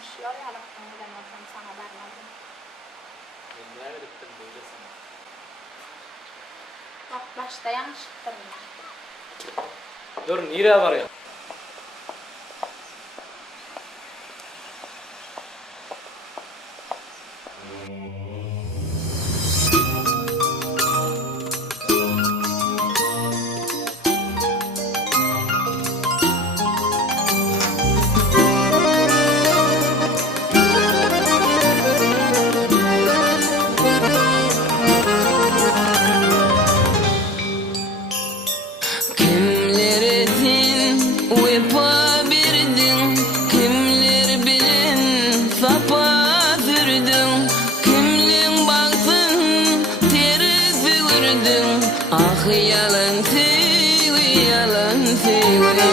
şu yol yalıktım, ben sana vermedim. Nereye gittin böylesin? Bak başta yanlışlıktır ya. Dur, nereye var ya? Ýalan söýgi, ýalan söýgi.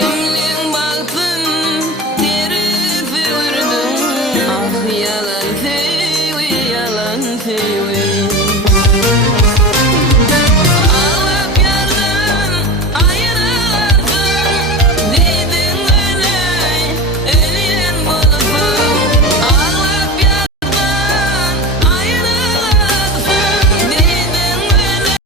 Kimliň bagtyn terip ördüň. Ah ýalan söýgi, ýalan söýgi. Alap ýardan aýyrarsın, diýdiň öley, ölýän bolupym. Alap ýardan aýyrarsın, diýdiň öley.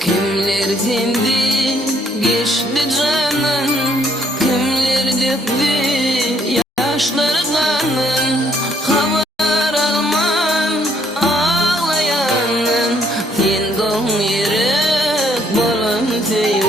Kimler sindi geçti canın, kimler döktü yaşları kanın. Haber alman ağlayanın, sen doğun yürek bolun söýgi.